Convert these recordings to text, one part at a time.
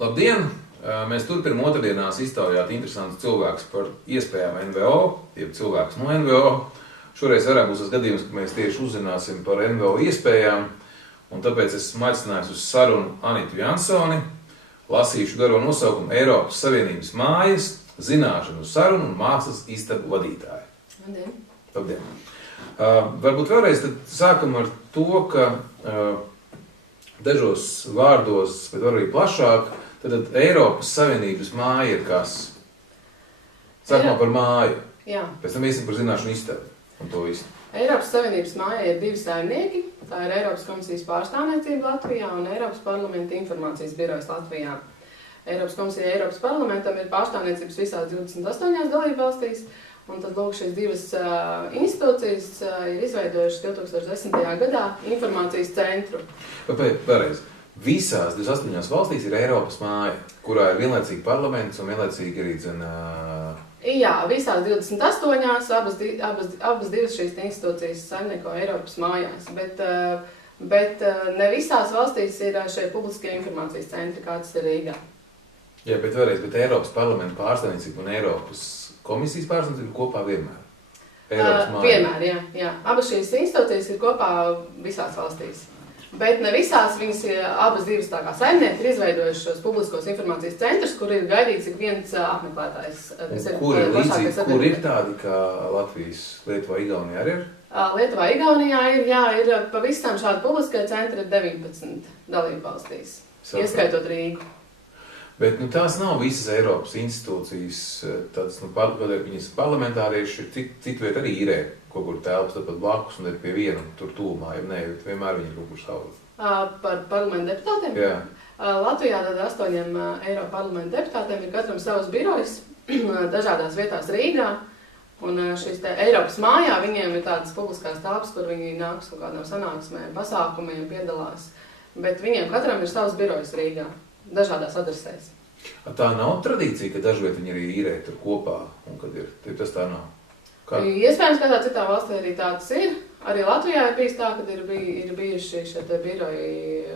Labdien! Mēs turpinām otrdienās iztaujāt interesantus cilvēkus par iespējām NVO, jeb cilvēkus no NVO. Šoreiz vairāk būs tas gadījums, ka mēs tieši uzzināsim par NVO iespējām, un tāpēc esmu aicinājis uz sarunu Anitu Jansoni. Lasīšu garo nosaukumu Eiropas Savienības mājas, zināšanu sarunu un mākslas istabu vadītāju. Labdien! Labdien! Varbūt vēlreiz tad sākam ar to, ka dažos vārdos, bet var arī plašāk, tad Eiropas Savienības māja ir kas? Sākumā par māju. Jā. Pēc tam iesim par zināšanu istabu un to visu. Eiropas Savienības mājā ir divi saimnieki. Tā ir Eiropas komisijas pārstāvniecība Latvijā un Eiropas parlamenta informācijas birojas Latvijā. Eiropas komisija Eiropas parlamentam ir pārstāvniecības visās 28 dalībvalstīs. Un tad, lūk, šīs divas institūcijas ir izveidojušas 2010. gadā informācijas centru. Vēlreiz. Visās 28 valstīs ir Eiropas māja, kurā ir vienlaicīgi parlaments un vienlaicīgi arī Jā, visās 28, abas divas šīs institūcijas saimnieko Eiropas mājās, bet ne visās valstīs ir šie publiskie informācijas centri, kā tas ir Rīgā. Jā, bet vēlreiz, bet Eiropas parlamenta pārstāvniecība un Eiropas komisijas pārstāvniecība ir kopā vienmēr. Eiropas māja. Vienmēr, jā. Abas šīs institūcijas ir kopā visās valstīs. Bet ne visās viņas abas divas tā kā saimnieki ir izveidojuši šos publiskos informācijas centrus, kur ir gaidīts ik viens apmeklētājs. Kur ir tādi, kā Latvijas, Lietuvā, Igaunijā arī ir? Lietuvā, Igaunijā ir pavisam šādi publiskie centri 19 dalībvalstīs, ieskaitot Rīgu. Bet tās nav visas Eiropas institūcijas, tādas, viņas parlamentārieši citviet arī īrē kaut kur telpas tāpat blakus un ir pie viena tur tūmā, ja ne, vienmēr viņi ir kaut kur savu. Par parlamentu deputātiem? Jā. Latvijā tad 8 Eiropa parlamentu deputātiem ir katram savas birojas dažādās vietās Rīgā. Un šīs te Eiropas mājā viņiem ir tādas publiskās telpas, kur viņi nāks kaut kādām sanāksmēm, pasākumiem, piedalās. Bet viņiem katram ir savas birojas Rīgā, dažādās adresēs. Tā nav tradīcija, ka dažviet viņi arī īrē tur kopā, un kad ir, tas tā nav? Iespējams, kādā citā valstī arī tāds ir. Arī Latvijā ir bijis tā, kad ir bijuši šie te biroji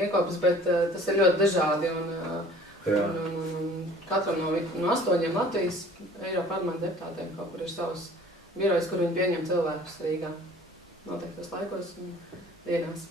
iekopis, bet tas ir ļoti dažādi. Un katram no 8 Latvijas Eiropa parlamenta deputātiem kaut kur ir savs birojas, kur viņi pieņem cilvēkus Rīgā noteiktos laikos un dienās.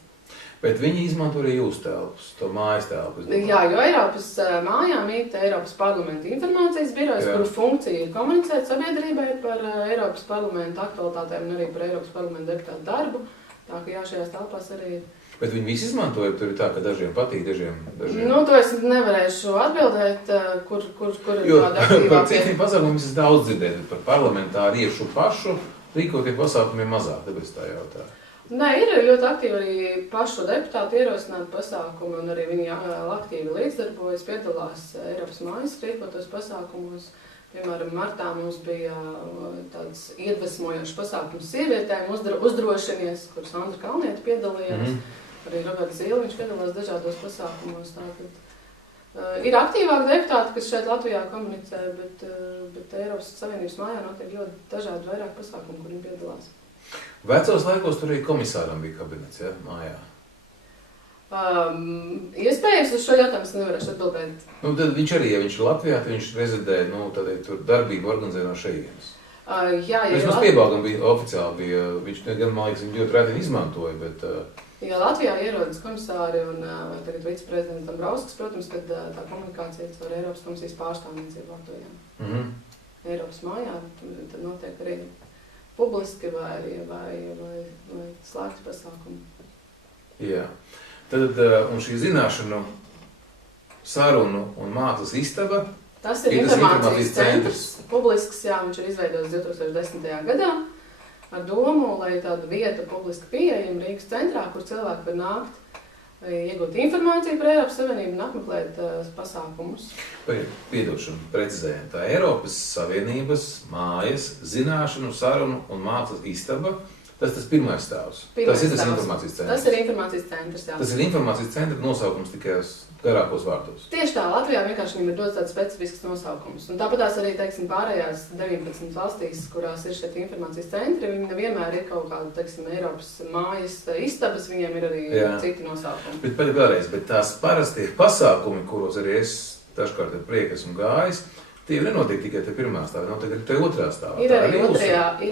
Bet viņi izmanto arī jūsu telpas, to mājas telpas. Jā, jo Eiropas mājām ir Eiropas parlamenta informācijas birojas, kuru funkcija ir komunicēt sabiedrībai par Eiropas parlamenta aktualitātēm un arī par Eiropas parlamenta deputātu darbu. Tā ka jā, šajās telpās arī ir. Bet viņi visi izmantoja, tur ir tā, ka dažiem patīk, dažiem. To es nevarēšu atbildēt, kur ir tāda aktīvākie. Par citiem pasākumiem es daudz dzirdēju, par parlamentāriešu pašu rīkotiem pasākumiem mazāk, tāpēc tā jautā. Nē, ir ļoti aktīvi arī pašu deputātu ierosināti pasākumi, un arī viņi aktīvi līdzdarbojas, piedalās Eiropas mājas rīkotos pasākumos. Piemēram, martā mums bija tāds iedvesmojošs pasākums sievietēm, uzdrošinies, kur Sandra Kalniete piedalījās. Arī Roberts Zīliņš piedalās dažādos pasākumos. Tātad ir aktīvāki deputāti, kas šeit Latvijā komunicē, bet Eiropas Savienības mājā notiek ļoti dažādi vairāk pasākumu, kur viņi piedalās. Vecos laikos tur arī komisāram bija kabinets, ja, mājā? Iespējams, uz šo jautājumu nevarēšu atbildēt. Tad viņš arī, ja viņš ir Latvijā, tad viņš rezidē, tad tur darbību organizē no šejienes. Jā, Vismaz Piebalgam bija oficiāli, viņš gan, man liekas, viņu ļoti rēti izmantoja, bet... Ja Latvijā ierodas komisāri un tagad viceprezidents Dombrovskis, protams, tad tā komunikācija ar Eiropas komisijas pārstāvniecību Latvijā. Eiropas mājā tad notiek arī publiski vai slēgti pasākumi. Jā. Tad, un šī zināšanu sarunu un mākslas istaba... Tas ir informācijas centrs. Publisks, jā, viņš ir izveidots 2010. gadā ar domu, lai tāda vieta publiski pieejama Rīgas centrā, kur cilvēki var nākt, iegūt informāciju par Eiropas Savienību un apmeklēt pasākumus. Piedošanu, precizējam, tā Eiropas Savienības mājas, zināšanu, sarunu un mākslas istaba, Tas pirmais stāvs. Tas ir tas informācijas centrs. Tas ir informācijas centrs, jā. Tas ir informācijas centra nosaukums tikai uz garākos vārtos. Tieši tā, Latvijā vienkārši viņam ir dots tāds specifisks nosaukums. Un tāpatās arī, teiksim, pārējās 19 valstīs, kurās ir šeit informācijas centri, viņi nevienmēr ir kaut kāda, teiksim, Eiropas mājas istabas, viņiem ir arī citi nosaukumi. Bet vēlreiz, tās parastie pasākumi, kuros arī es dažkārt ar prieku esmu gājis, tie nenotiek tikai te pirmā stāvā, notiek arī te otrā stāvā. Ir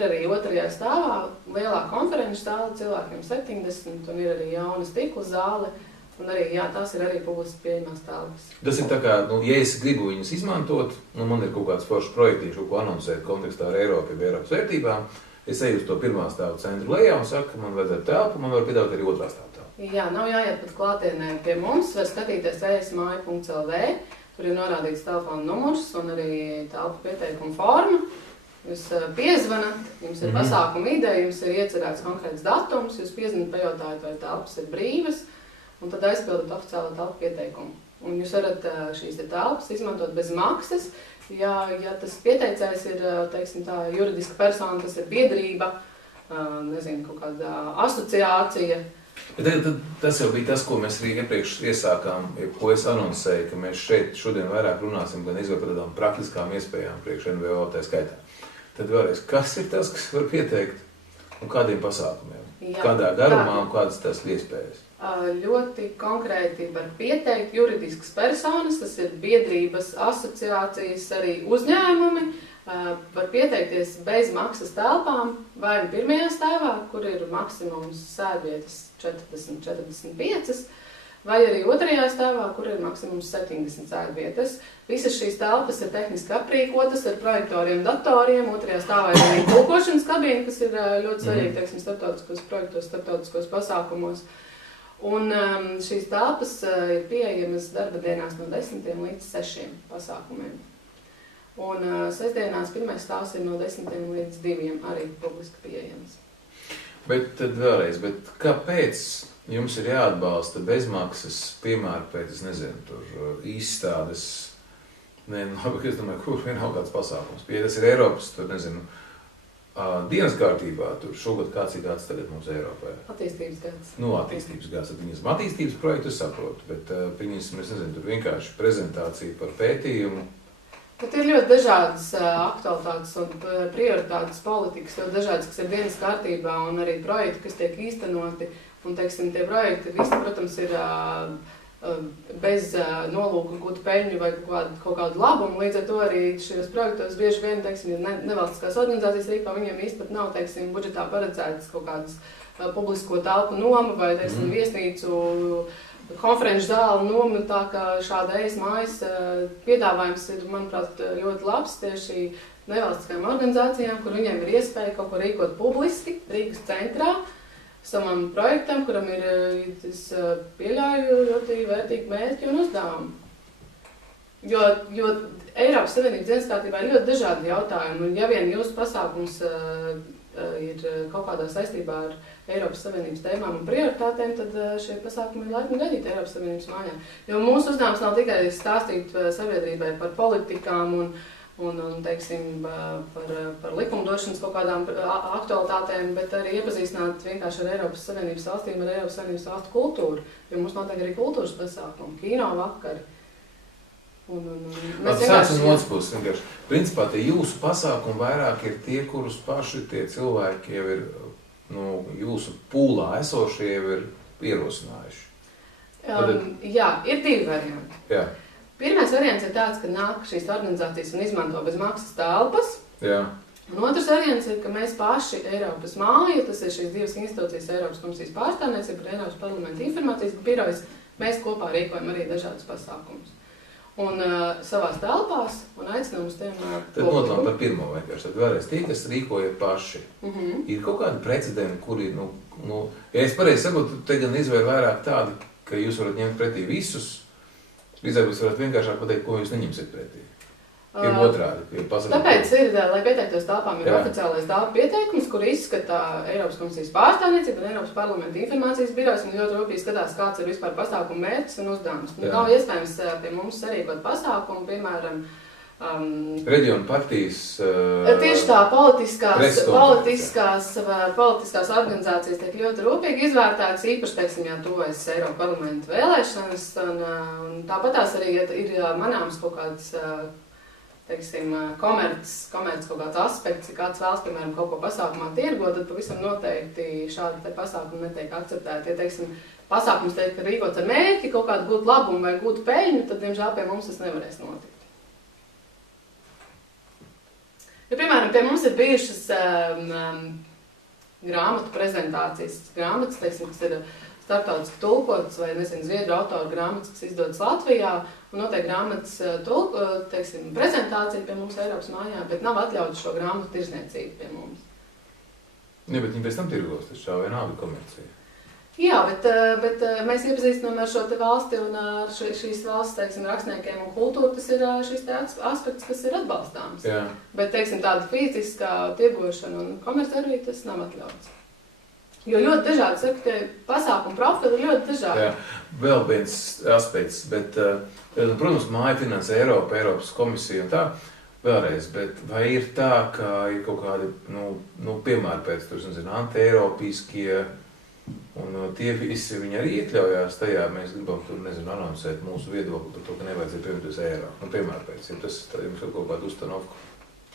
arī otrajā stāvā lielā konferenču zāle, cilvēkiem 70, un ir arī jauna stikla zāle, un arī, jā, tās ir arī publiski pieejamās telpas. Tas ir tā kā, ja es gribu viņus izmantot, man ir kaut kāds foršs projektiņš, ko anoncēt kontekstā ar Eiropu, ja Eiropas vērtībām, es eju uz to pirmā stāvu centru lejā un saku, ka man vajadzētu telpu, man var piedāvāt arī otrā stāvu telpu. Jā, nav jāiet pat klātienē pie mums, var skatīties esmāja.lv. Tur ir norādīts telefona numurs un arī telpu pieteikuma forma. Jūs piezvanat, jums ir pasākuma ideja, jums ir iecerēts konkrēts datums, jūs piezvanat, pajautājat, vai telpas ir brīvas, un tad aizpildat oficiālo telpu pieteikumu. Un jūs varat šīs telpas izmantot bez maksas, ja tas pieteicējs ir, teiksim tā, juridiska persona, tas ir biedrība, nezinu, kaut kāda asociācija. Bet tas jau bija tas, ko mēs arī iepriekš iesākām, ko es anoncēju, ka mēs šeit šodien vairāk runāsim gan par tādām praktiskām iespējām priekš NVO tā skaitā. Tad vēlreiz, kas ir tas, kas var pieteikt un kādiem pasākumiem? Jā, kādā garumā un kādas tās iespējas? Ļoti konkrēti var pieteikt juridiskas personas, tas ir biedrības, asociācijas, arī uzņēmumi. Var pieteikties bez maksas telpām vai pirmajā stāvā, kur ir maksimums sēdvietas 40-45, vai arī otrajā stāvā, kur ir maksimums 70 sēdvietas. Visas šīs telpas ir tehniski aprīkotas ar projektoriem, datoriem. Otrajā stāvā ir arī tulkošanas kabīne, kas ir ļoti svarīgi, teiksim, starptautiskos projektos, starptautiskos pasākumos. Un šīs telpas ir pieejamas darba dienās no 10 līdz 6 pasākumiem. Un sestdienās pirmais stāvs ir no 10 līdz 2 arī publiski pieejams. Bet tad vēlreiz, kāpēc jums ir jāatbalsta bezmaksas, piemēram, pēc, es nezinu, tur izstādes, labi, es domāju, kur vienalga kāds pasākums. Ja tas ir Eiropas, tur, nezinu, dienas kārtībā, tur šogad kāds tagad mums Eiropā. Attīstības gads. Attīstības gads. Viņas attīstības projektu es saprotu, bet viņas, es nezinu, tur vienkārši prezentācija par pētījumu. Bet ir ļoti dažādas aktualitātes un prioritātes politikas, ļoti dažādas, kas ir dienas kārtībā un arī projekti, kas tiek īstenoti. Un, teiksim, tie projekti visi, protams, ir bez nolūka gūt peļņu vai kaut kādu labumu. Līdz ar to arī šajos projektos bieži vien, teiksim, ja nevalstiskās organizācijas rīko, viņiem īsti pat nav, teiksim, budžetā paredzētas kaut kādas publisko telpu noma vai, teiksim, viesnīcu, konferenču zāle noma, tā kā šāda mājas piedāvājums ir, manuprāt, ļoti labs tieši nevalstiskajām organizācijām, kur viņiem ir iespēja kaut ko rīkot publiski, Rīgas centrā, savam projektam, kuram ir, es pieļauju, ļoti vērtīgi mērķi un uzdevumi. Jo Eiropas Savienības dienas kārtībā ir ļoti dažādi jautājumi, un ja vien jūsu pasākums ir kaut kādā saistībā ar Eiropas Savienības tēmām un prioritātēm, tad šie pasākumi ir laipni gaidīti Eiropas Savienības mājā. Jo mūsu uzdevums nav tikai stāstīt sabiedrībai par politikām un teiksim, par likumdošanas kaut kādām aktualitātēm, bet arī iepazīstināt vienkārši ar Eiropas Savienības valstīm, ar Eiropas Savienības valstu kultūru, jo mums notiek arī kultūras pasākumi, kino vakari. Tas sāksim no otras puses vienkārši. Principā tie jūsu pasākumi vairāk ir tie, kurus paši tie cilvēki jau ir, jūsu pūlā esošie jau ir ierosinājuši. Jā, ir divi varianti. Jā. Pirmais variants ir tāds, ka nāk šīs organizācijas un izmanto bez maksas telpas. Jā. Un otrs variants ir, ka mēs paši Eiropas māja, tas ir šīs divas institūcijas, Eiropas komisijas pārstāvniecība un Eiropas parlamenta informācijas birojas, mēs kopā rīkojam arī dažādus pasākumus. Un savās telpās un aicinām uz tiem Tad nodalām par pirmo vienkārši. Tad vēlreiz tie, kas rīkoja paši. Ir kaut kādi precedenti, kuri, ja es pareizi saprotu, te gan izvēr vairāk tādi, ka jūs varat ņemt pretī visus, līdzāk jūs varat vienkāršāk pateikt, ko jūs neņemsiet pretī. Ir otrādi. Tāpēc ir, lai pieteiktos telpām, ir oficiālais telpu pieteikums, kur izskata Eiropas komisijas pārstāvniecība un Eiropas parlamenta informācijas birojas un ļoti rūpīgi skatās, kāds ir vispār pasākumu mērķis un uzdevums. Nav iespējams pie mums sarīkot pasākumu, piemēram, Reģionu partijas... Tieši tā, politiskās organizācijas tiek ļoti rūpīgi izvērtētas, īpaši, teiksim, ja tuvojas Eiropas parlamenta vēlēšanas, un tāpatās arī ir manāms kaut kāds, teiksim, komerc kaut kāds aspekts, ja kāds vēlas, piemēram, kaut ko pasākumā tirgot, tad pavisam noteikti šādi te pasākumi netiek akceptēti. Ja, teiksim, pasākums tiek rīkots ar mērķi, kaut kādu gūt labumu vai gūt peļņu, tad, diemžēl, pie mums tas nevarēs notikt. Ja, piemēram, pie mums ir bijušas grāmatu prezentācijas, grāmatas, teiksim, kas ir starptautiski tulkotas vai, nezinu, zviedru autoru grāmatas, kas izdodas Latvijā, un notiek grāmatas teiksim, prezentācija pie mums Eiropas mājā, bet nav atļauts šo grāmatu tirzniecību pie mums. Ja, bet viņi pēc tam tirgos, tas šā vienalga komercija. Jā, bet mēs iepazīstinām ar šo te valsti un ar šīs valsts, teiksim, rakstniekiem un kultūru, tas ir šis te aspekts, kas ir atbalstāms. Jā. Bet, teiksim, tāda fiziskā tirgošana un komerci arī tas nav atļauts. Jo ļoti dažādi, saku, ka pasākumu profili ir ļoti dažādi. Jā, vēl viens aspekts, bet, protams, māja finansē Eiropas komisija un tā, vēlreiz, bet vai ir tā, ka ir kaut kādi, piemēri pēc, tur, nezinu, anti-eiropiskie, un tie visi viņi arī iekļaujās tajā, mēs gribam tur, nezinu, anoncēt mūsu viedokli par to, ka nevajadzētu pievienoties eiro. Piemēram, pēc, ja tas jums ir kaut kāda ustanovka,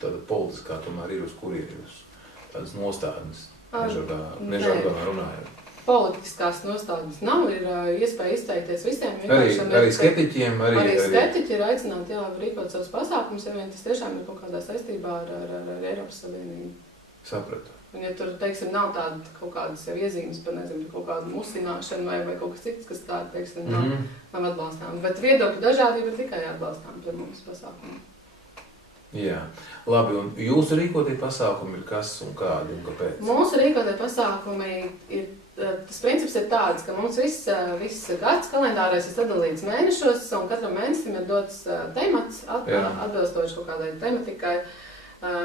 tāda politiskā tomēr ir uz kurienes, tādas nostādnes, nežargonā runājot. Politiskās nostādnes nav, ir iespēja izteikties visiem. Arī skeptiķiem, arī skeptiķi ir aicināti, rīkot savus pasākumus, ja vien tas tiešām ir kaut kādā saistībā ar Eiropas Savienību. Sapratu. Un ja tur, teiksim, nav tāda kaut kādas jau iezīmes par, nezinu, kaut kādu musināšanu vai kaut kas cits, kas tāda, teiksim, nav atbalstām. Bet viedokļu dažādība ir tikai atbalstām pie mums pasākumu. Jā, labi, un jūsu rīkotie pasākumi ir kas un kādi un kāpēc? Mūsu rīkotie pasākumi ir, tas princips ir tāds, ka mums viss gads kalendārais ir sadalīts mēnešos, un katram mēnesim ir dots temats, atbilstoši kaut kādai tematikai.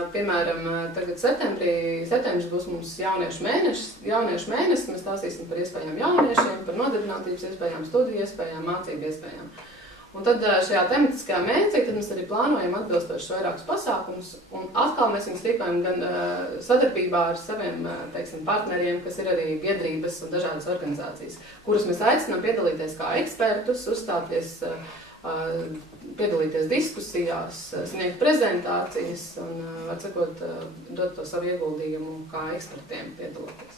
Piemēram, tagad septembris būs mums jauniešu mēnesis, mēs stāstīsim par iespējām jauniešiem, par nodarbinātības iespējām, studiju iespējām, mācību iespējām. Un tad šajā tematiskajā mēnesī tad mēs arī plānojam atbilstoši vairākus pasākumus, un atkal mēs viņus rīkojam gan sadarbībā ar saviem, teiksim, partneriem, kas ir arī biedrības un dažādas organizācijas, kuras mēs aicinām piedalīties kā ekspertus, uzstāties, piedalīties diskusijās, sniegt prezentācijas un, var sakot, dot to savu ieguldījumu kā ekspertiem piedaloties.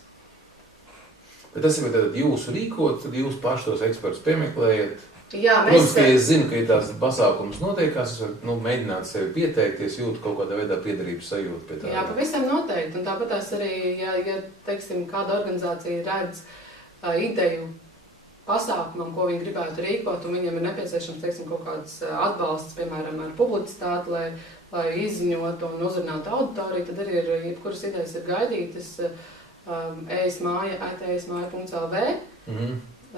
Bet tas ir tad jūsu rīkot, tad jūs paši tos ekspertus piemeklējat? Jā, protams, ka es zinu, ka ir tās pasākums notiekās, es varu mēģināt sevi pieteikties, jūtu kaut kādā veidā piederības sajūtu pie tā. Jā, pavisam noteikti. Un tāpat arī, ja teiksim, kāda organizācija redz ideju pasākumam, ko viņi gribētu rīkot, un viņiem ir nepieciešams, teiksim, kaut kāds atbalsts, piemēram, ar publicitāti, lai izziņotu un uzrunātu auditoriju, tad arī ir, jebkuras idejas ir gaidītas esmaja.lv.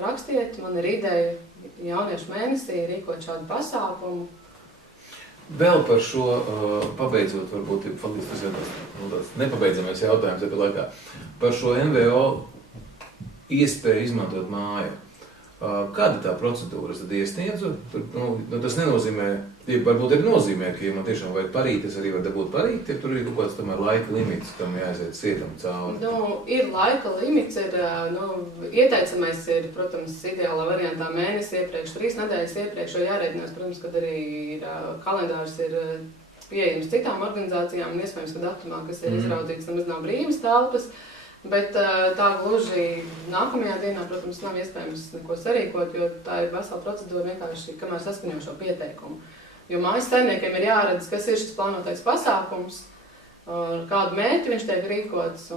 Rakstiet, man ir ideja jauniešu mēnesī rīkot šādu pasākumu. Vēl par šo, pabeidzot, varbūt, faktiski tas ir tāds nepabeidzamais jautājums apie laikā, par šo NVO iespēju izmantot māju. Kāda tā procedūra tad iesniedzu? Tas nenozīmē, varbūt ir nozīmē, ka ja man tiešām vajag parīt, es arī varu dabūt parīt, ja tur ir kaut kāds tomēr laika limits, kam jāaiziet cietam cauri. Ir laika limits, ieteicamais ir, protams, ideālā variantā mēnesi iepriekš, 3 nedēļas iepriekš, jo jārēķinās, protams, kad arī kalendārs ir pieejams citām organizācijām un iespējams, ka datumā, kas ir izraudzīts, nemaz nav brīvas telpas. Bet tā gluži nākamajā dienā, protams, nav iespējams neko sarīkot, jo tā ir vesela procedūra vienkārši, kamēr saskaņo šo pieteikumu. Jo mājas saimniekiem ir jāredz, kas ir šis plānotais pasākums, ar kādu mērķi viņš tiek rīkots.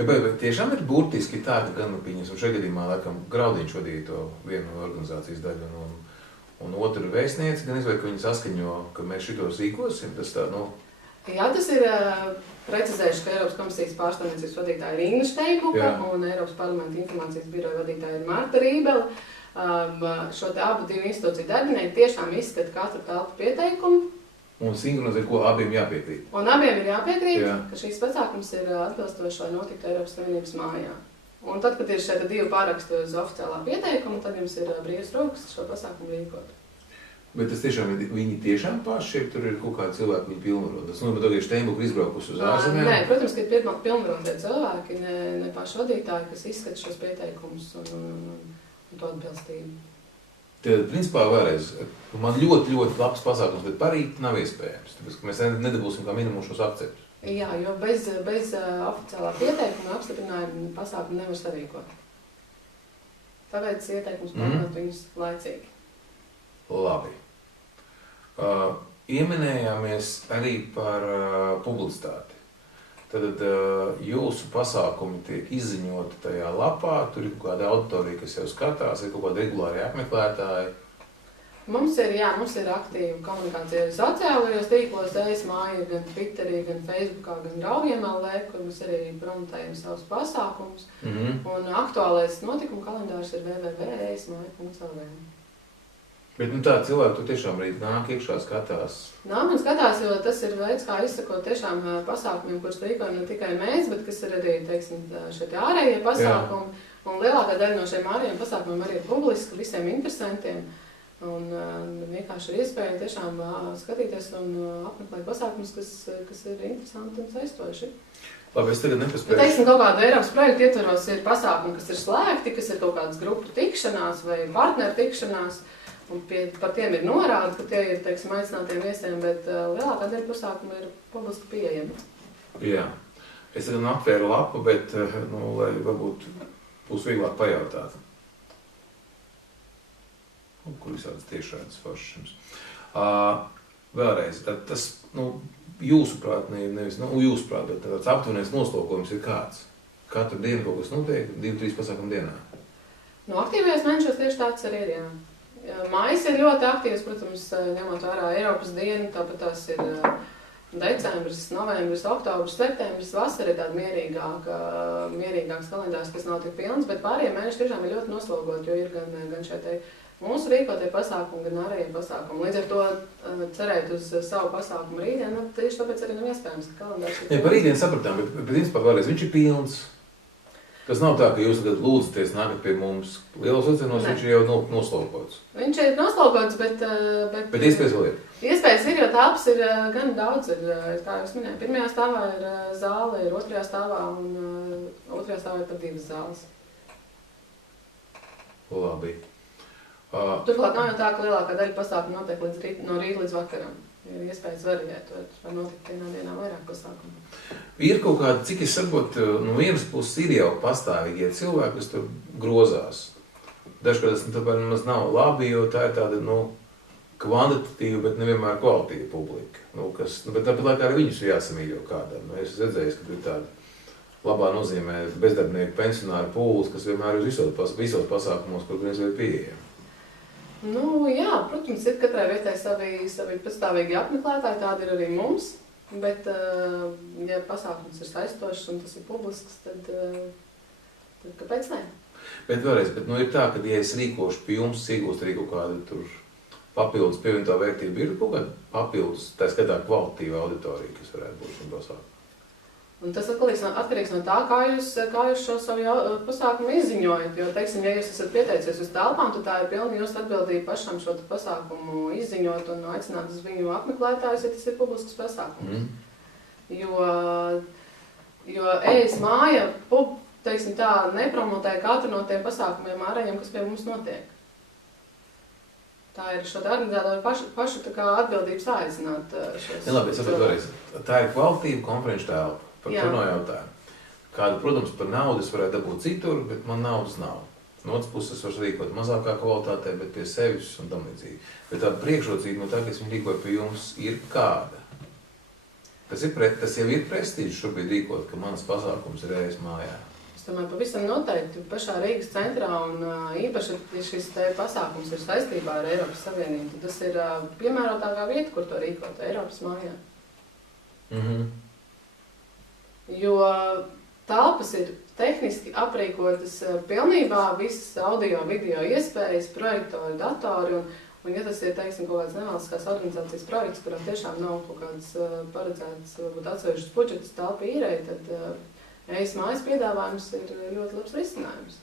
Bet tiešām ir burtiski tā, ka gan piņas, un šajā gadījumā, laikam, Graudiņš vadīja to vienu organizācijas daļu, un otru vēstnieci, gan izvēl, ka viņi saskaņo, ka mēs šitos rīkosim, tas tā, Jā, tas ir precizējuši, ka Eiropas komisijas pārstāvniecības vadītāja ir Inna Šteibuka un Eiropas parlamenta informācijas biroja vadītāja ir Marta Rībele. Šo te abu divu institūciju darbinieki tiešām izskata katru telpu pieteikumu. Un sinhronizē, ko abiem jāpiekrīt. Un abiem ir jāpiekrīt, ka šīs pasākums ir atbilstoši, lai notiktu Eiropas Savienības mājā. Un tad, kad ir šeit 2 pāraksti uz oficiālā pieteikuma, tad jums ir brīvas rokas šo pasākumu rīkot. Bet tas tiešām viņi tiešām paši tur ir kaut kādi cilvēki, viņi pilnvarot. Tas nozīmē, ka Steinbuka izbraukusi uz ārzemēm? Nē, protams, ka ir pilnvarotie cilvēki, ne paši vadītāji, kas izskata šos pieteikumus un to atbilstību. Tad, principā, vēlreiz, man ļoti labs pasākums, bet parīt nav iespējams. Tāpēc, ka mēs nedabūsim kā minimumu šos akceptus. Jā, jo bez oficiālā pieteikuma apstiprinājuma pasākumu nevar sarīkot. Tāpēc ieteikums pārnāt viņus laicīgi. Labi. Ieminējāmies arī par publicitāti. Tad jūsu pasākumi tiek izziņoti tajā lapā, tur ir kaut kāda auditorija, kas jau skatās, ir kaut kādi regulāri apmeklētāji. Mums ir aktīva komunikācija sociālajos tīklos, ES-māja gan Twitterī, gan Facebookā, gan Raujiem.lv, kur mēs arī promotējam savus pasākumus. Un aktuālais notikuma kalendārs ir www.esmaja.lv. Bet tā cilvēki tu tiešām arī nāk iekšā skatās? Nāk un skatās, jo tas ir veids, kā izsakot tiešām pasākumiem, kurus rīkojam ne tikai mēs, bet kas ir arī, teiksim, šie ārējie pasākumi. Jā. Un lielākā daļa no šiem ārējiem pasākumiem arī ir publiski visiem interesantiem. Un vienkārši ir iespēja tiešām skatīties un apmeklēt pasākumus, kas ir interesanti un saistoši. Labi, es tagad nepaspēju. Teiksim, kaut kādu Eiropas projektu ietvaros ir pasākumi, kas ir slēgti, kas ir kaut kādas grupu tikšanās vai partneru tikšanās. Un par tiem ir norāda, ka tie ir, teiksim, aicinātiem viesiem, bet lielākā daļa pasākumu ir publiski pieejami. Jā. Es tagad aptvēru lapu, bet, lai varbūt būs vieglāk pajautāt. Kur visādas tiešādas foršas. Vēlreiz, tas, jūsuprāt, jūsuprāt, bet tāds aptuvenies noslogojums ir kāds? Katru dienu kaut kas notiek, 2-3 pasākumu dienā? Aktīvajos mēnešos tieši tāds arī ir, jā. Mājas ir ļoti aktīvas, protams, ņemot vērā Eiropas dienu, tāpat tās ir decembris, novembris, oktobris, septembris, vasara ir tāda mierīgāks kalendārs, kas nav tik pilns, bet pārējie mēneši tiešām ir ļoti noslogot, jo ir gan šeit mūsu rīkotie pasākumi, gan ārējie pasākumi. Līdz ar to cerēt uz savu pasākumu rītdien, tieši tāpēc arī nav iespējams, ka kalendārs ir pilns. Par rītdienu sapratām, bet principā vēlreiz viņš ir pilns. Tas nav tā, ka jūs tagad lūdzaties nākat pie mums. Lielos vilcienos viņš ir jau noslogots. Viņš ir noslogots, bet iespējas vēl ir? Iespējas ir, jo telpas ir gan daudz, kā jūs minējāt. Pirmajā stāvā ir zāle, ir otrajā stāvā un otrajā stāvā ir pat 2 zāles. Labi. Turklāt nav jau tā, ka lielākā daļa pasākumu notiek no rīta līdz vakaram. Ir iespējas variēt, var notikt vienā dienā vairāk pasākumu. Ir kaut kādi, cik es saprotu, no vienas puses ir jau pastāvīgie cilvēki, kas tur grozās. Dažkārt tas nemaz nav labi, jo tā ir tāda, kvantitatīva, bet nevienmēr kvalitīva publika. Bet tāpat laikā arī viņus ir jāsamīļo kādam. Es redzēju, ka tur ir tāda labā nozīmē bezdarbnieku pensionāru pūles, kas vienmēr ir visos pasākumos, kur viens vai pieejami. Jā, protams, ir katrai vietai savi pastāvīgi apmeklētāji, tādi ir arī mums, bet, ja pasākums ir saistošs un tas ir publisks, tad kāpēc ne? Bet vēlreiz, ir tā, ka, ja es rīkošu pie jums, iegūst arī kaut kādu tur papildus pievienotā vērtība, ir kaut kāda papildus, tā skatā kvalitīva auditorija, kas varētu būt šim pasākumam. Un tas atkarīgs no tā, kā jūs šo savu pasākumu izziņojat. Jo, teiksim, ja jūs esat pieteicies uz telpām, tad tā ir pilna jūsu atbildība pašam šo pasākumu izziņot un aicināt uz viņu apmeklētājus, ja tas ir publisks pasākums. Jo ES-māja, teiksim tā, nepromotē katru no tiem pasākumiem ārējiem, kas pie mums notiek. Tā ir šo organizētāju pašu atbildības aicināt šos labi, es saprotu vēlreiz. Tā ir kvalitīva konferenču telpa. Par to nav jautājumu. Kādu, protams, par naudu es varētu dabūt citur, bet man naudas nav. No otras puses var rīkot mazākā kvalitātē, bet pie sevis un tam līdzīgi. Bet tāda priekšrocība no tā, ka es viņu rīkoju pie jums, ir kāda. Tas jau ir prestīžs šobrīd rīkot, ka mans pasākums ir ES-mājā. Es domāju, pavisam noteikti pašā Rīgas centrā un īpaši šis pasākums ir saistībā ar Eiropas Savienību. Tas ir piemērotākā vieta, kur to rīkot, Eiropas mājā. Jo telpas ir tehniski aprīkotas pilnībā, visas audio, video iespējas, projektori, datori, un ja tas ir, teiksim, kaut kāds nevalstiskās organizācijas projekts, kurā tiešām nav kaut kāds paredzēts, varbūt atsevišķs budžets telpa īrei, tad ES-mājas piedāvājums ir ļoti labs risinājums.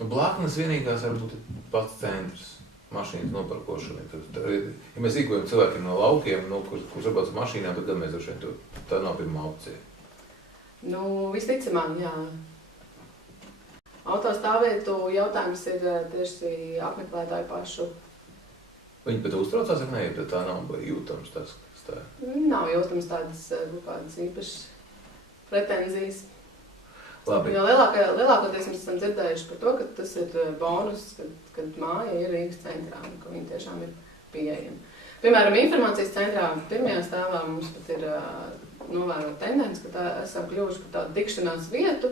Nu, blaknes vienīgās varbūt ir pats centrs. Mašīnas nopirkošanai. Ja mēs rīkojam cilvēkiem no laukiem, kurus varbūt uz mašīnām, tad gan mēs droši vien tā nav pirmā opcija. Nu, visticamāk, jā. Autostāvvietu jautājums ir tieši apmeklētāju pašu. Viņi pat uztraucās, ka nē, bet tā nav jūtams tas, kas tā ir. Nav jūtams tādas kādas īpašas pretenzijas. Labi. Jo lielākoties mēs esam dzirdējuši par to, ka tas ir bonus, kad māja ir Rīgas centrā un ka viņi tiešām ir pieejami. Piemēram, informācijas centrā pirmajā stāvā mums pat ir novērota tendence, ka esam kļuvuši par tādu tikšanās vietu,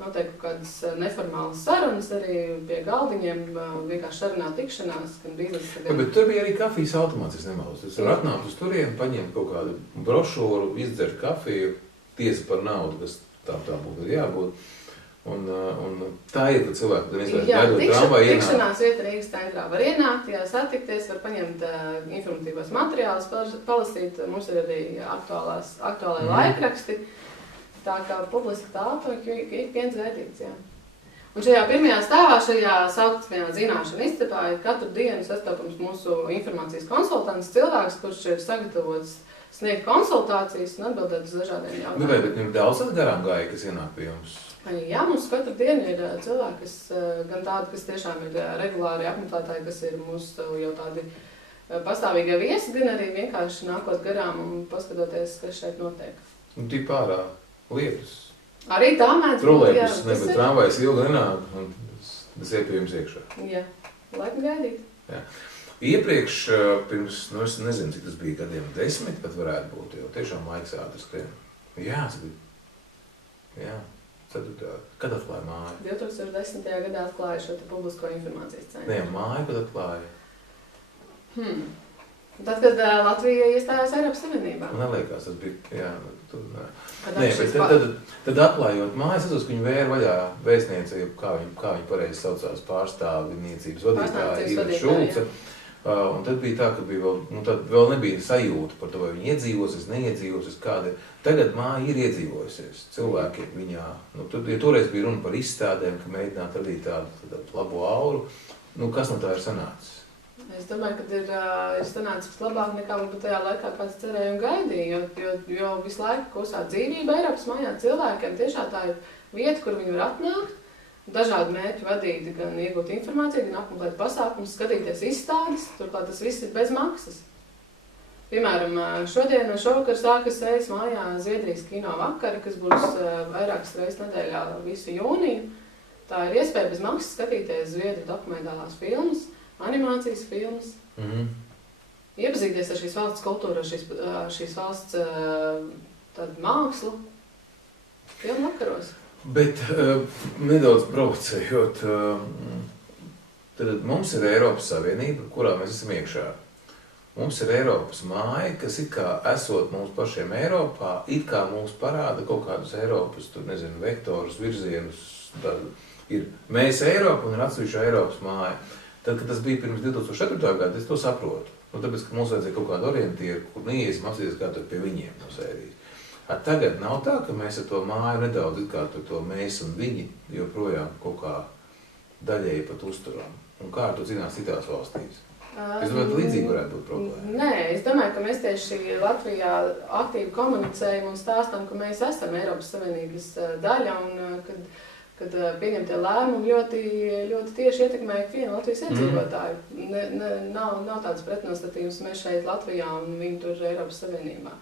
notiek kādas neformālas sarunas arī pie galdiņiem, vienkārši sarunā tikšanās, gan biznesa, gan... Bet tur bija arī kafijas automāts, es nemaldos. Es varu atnākt uz turienu, paņemt kaut kādu brošūru, izdzert kafiju, tiesa par naudu, kas tā būtu jābūt. Un tā ir, ka cilvēki gan izvēlas gaidot tramvaju ienākt. Tikšanās vieta Rīgas centrā var ienākt, satikties, var paņemt informatīvos materiālus, palasīt. Mums ir arī aktuālai laikraksti. Tā kā publiska telpa ik viens vērtīgs, jā. Un šajā pirmajā stāvā, šajā saucamajā zināšanu istabā ir katru dienu sastopams mūsu informācijas konsultants, cilvēks, kurš ir sagatavots sniegt konsultācijas un atbildēt uz dažādiem jautājumiem. Bet jums daudz garām gāja, kas ienāk pie jums? Jā, mums katru dienu ir cilvēki, gan tādi, kas tiešām ir regulāri apmeklētāji, kas ir mūsu jau tādi pastāvīgie viesi, gan arī vienkārši nākot garām un paskatoties, kas šeit notiek. Un tik pārā lietus. Arī tā mēdz būt, Trolēbus, ne, bet tramvajs ilgi nenāk, un tas iet pie jums iekšā. Jā, laikam gaidīt. Jā. Iepriekš, pirms, es nezinu, cik tas bija gadiem 10, pat varētu būt, jo tiešām laiks ātri skrien. Jā, kad atklāja māju? 2010. gadā atklāja šo publisko informācijas centru. Nē, māju, kad atklāja. Tad, kad Latvija iestājās Eiropas Savienībā. Man neliekas, tas bija, jā, tur nē. Nē, bet tad atklājot māju, es atceros, ka viņi vēra vaļā vēstniecību, kā viņi pareizi saucās pārstāvniecības vadītāja Iveta Šulce. Un tad bija tā, ka bija vēl nebija sajūta par to, vai viņi iedzīvosies, neiedzīvosies, kāda ir. Tagad māja ir iedzīvojusies, cilvēki viņā. Toreiz bija runa par izstādēm, ka mēģināt radīt tādu labo auru. Kas no tā ir sanācis? Es domāju, ka ir sanācis labāk nekā varbūt tajā laikā kāds cerēja un gaidīja, jo visu laiku kusā dzīvība Eiropas mājā cilvēkiem tiešām tā ir vieta, kur viņi var atnākt. Dažādi mērķi vadīti, gan iegūt informāciju, gan apmeklēt pasākumus, skatīties izstādes, turklāt tas viss ir bez maksas. Piemēram, šovakar sākas Ejas mājā Zviedrijas kino vakari, kas būs vairākas reizes nedēļā visu jūniju. Tā ir iespēja bez maksas skatīties zviedru dokumentālās filmas, animācijas filmas, iepazīties ar šīs valsts kultūru, ar šīs valsts tādu mākslu filmu vakaros. Bet nedaudz provocējot, tad mums ir Eiropas Savienība, kurā mēs esam iekšā. Mums ir Eiropas māja, kas it kā esot mums pašiem Eiropā, it kā mums parāda kaut kādus Eiropas, vektorus, virzienus. Ir mēs Eiropa un ir atsevišķa Eiropas māja. Tad, kad tas bija pirms 2004. Gada, es to saprotu. Tāpēc, ka mums vajadzēja kaut kādu orientieru, kur neiesim apsīties kā tur pie viņiem no sērijas. Tagad nav tā, ka mēs ar to māju nedaudz it kā to mēs un viņi joprojām kaut kā daļēji pat uzturam. Un kā to zinās citās valstīs? Es domāju, līdzīgi varētu būt problēma. Nē, es domāju, ka mēs tieši Latvijā aktīvi komunicējam un stāstam, ka mēs esam Eiropas Savienības daļa un kad pieņemtie lēmumi ļoti tieši ietekmē ikvienu Latvijas iedzīvotāju. Nav tādas pretnostatījums mēs šeit Latvijā un viņi tur Eiropas Savienībā.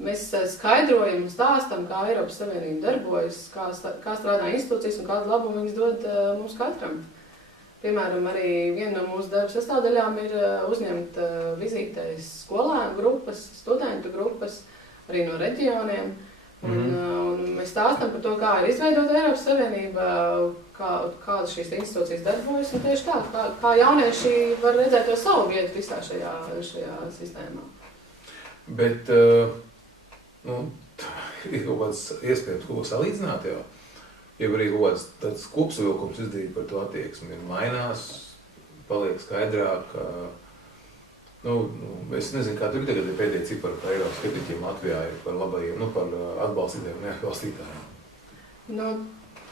Mēs skaidrojam un stāstam, kā Eiropas Savienība darbojas, kā strādā institūcijas un kādu labumu viņas dod mums katram. Piemēram, arī viena no mūsu darba sastāvdaļām ir uzņemt vizītēs skolēnu grupas, studentu grupas, arī no reģioniem. Un mēs stāstam par to, kā ir izveidota Eiropas Savienība, kādas šīs institūcijas darbojas, un tieši tā, kā jaunieši var redzēt to savu vietu visā šajā sistēmā. Bet, ir kaut kāds iespējams ko salīdzināt jau, ja arī kaut kāds tāds kopsavilkums izdarīt par to attieksmi. Mainās, paliek skaidrāk. Es nezinu, kā tur tagad ir pēdējie cipari par Eiropas kritiķiem Latvijā ir par labajiem, par atbalstītājiem un neatbalstītājiem.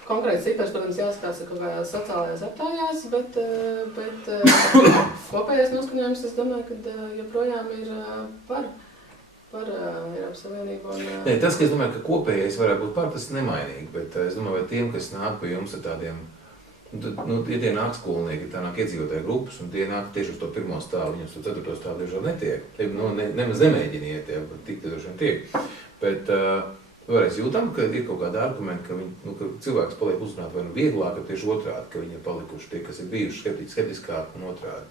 konkrēts cipars, protams, jāskatās kaut kādās sociālajās aptājās, bet kopējais noskaņojums, es domāju, ka joprojām ir par Eiropas Savienību. Nē, tas, ka es domāju, ka kopējais varētu būt par, tas nemainīgi, bet es domāju, vai tiem, kas nāk pie jums ar tādiem, ja tie nāk skolnieki, tā nāk iedzīvotāju grupas, un tie nāk tieši uz to pirmo stāvu, viņus uz 4. stāvu diemžēl netiek. Nemaz nemēģiniet, ja, tik droši vien tiek. Bet vēlreiz jūtam, ka ir kaut kāda argumenta, ka cilvēks paliek uzrunāt vai vieglāk, ka tieši otrādi, ka viņi ir palikuši tie, kas ir bijuši skeptiskāki un otrādi.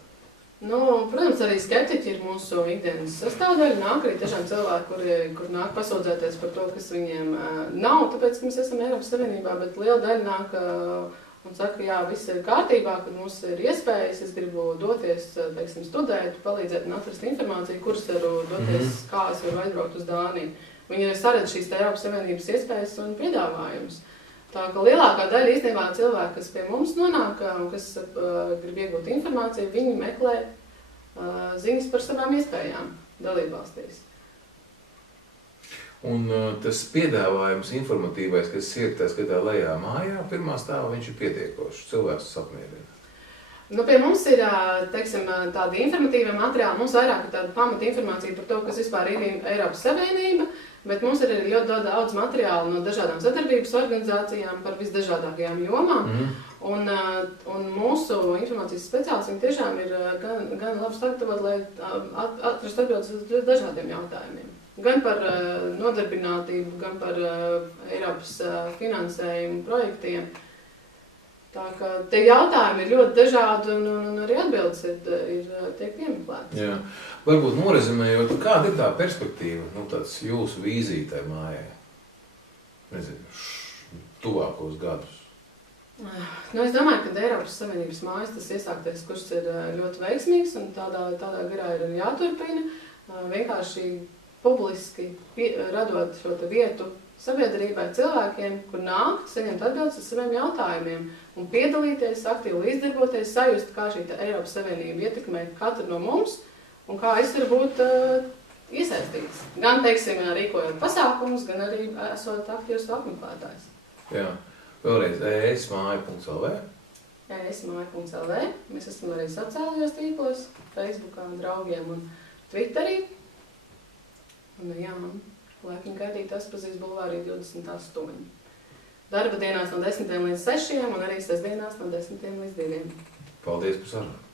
Protams, arī skeptiķi ir mūsu ikdienas sastāvdaļa. Nāk arī tiešām cilvēki, kur nāk pasūdzēties par to, kas viņiem nav, tāpēc, ka mēs esam Eiropas Savienībā, bet liela daļa nāk un saka, jā, viss ir kārtībā, kad mums ir iespējas, es gribu doties, teiksim, studēt, palīdzēt un atrast informāciju, kuras varu doties, kā es varu aizbraukt uz Dāniju. Viņi arī saredz šīs Eiropas Savienības iespējas un piedāvājumus. Tā ka lielākā daļa īstenībā cilvēki, kas pie mums nonāk un kas grib iegūt informāciju, viņi meklē ziņas par savām iespējām dalībvalstīs. Un tas piedāvājums informatīvais, kas ir tā skatā lejā mājā, pirmā stāva, viņš ir pietiekošs, cilvēks apmierina. Pie mums ir, teiksim, tādi informatīvie materiāli, mums vairāk ir tāda pamata informācija par to, kas vispār ir Eiropas Savienība, bet mums ir arī ļoti daudz materiālu no dažādām sadarbības organizācijām par visdažādākajām jomām. Un mūsu informācijas speciālisti tiešām ir gan labi sagatavot, lai atrastu atbildes uz dažādiem jautājumiem. Gan par nodarbinātību, gan par Eiropas finansējumu projektiem. Tā kā tie jautājumi ir ļoti dažādi un arī atbildes tiek piemeklētas. Jā. Varbūt norezumējot, kāda ir tā perspektīva, tāds jūsu vīzija tai mājai? Nezinu, tuvākos gadus. Es domāju, ka Eiropas Savienības mājas tas iesāktais kurs ir ļoti veiksmīgs un tādā garā ir jāturpina. Vienkārši publiski radot šo vietu sabiedrībai, cilvēkiem, kur nāk, saņemt atbildes uz saviem jautājumiem un piedalīties, aktīvi līdzdarboties, sajust, kā šī Eiropas Savienība ietekmē katru no mums un kā es varu būt iesaistīts. Gan, teiksim, rīkojot pasākumus, gan arī esot aktīvs apmeklētājs. Jā, vēlreiz esmāja.lv. esmāja.lv. Mēs esam arī sociālajos tīklos, Facebookā, draugiem un Twitterī. Un jā, laikam gaidīt Aspazijas bulvārī 28. Darba dienās no 10 līdz 6 un arī sestdienās no 10 līdz 2. Paldies par sarunu!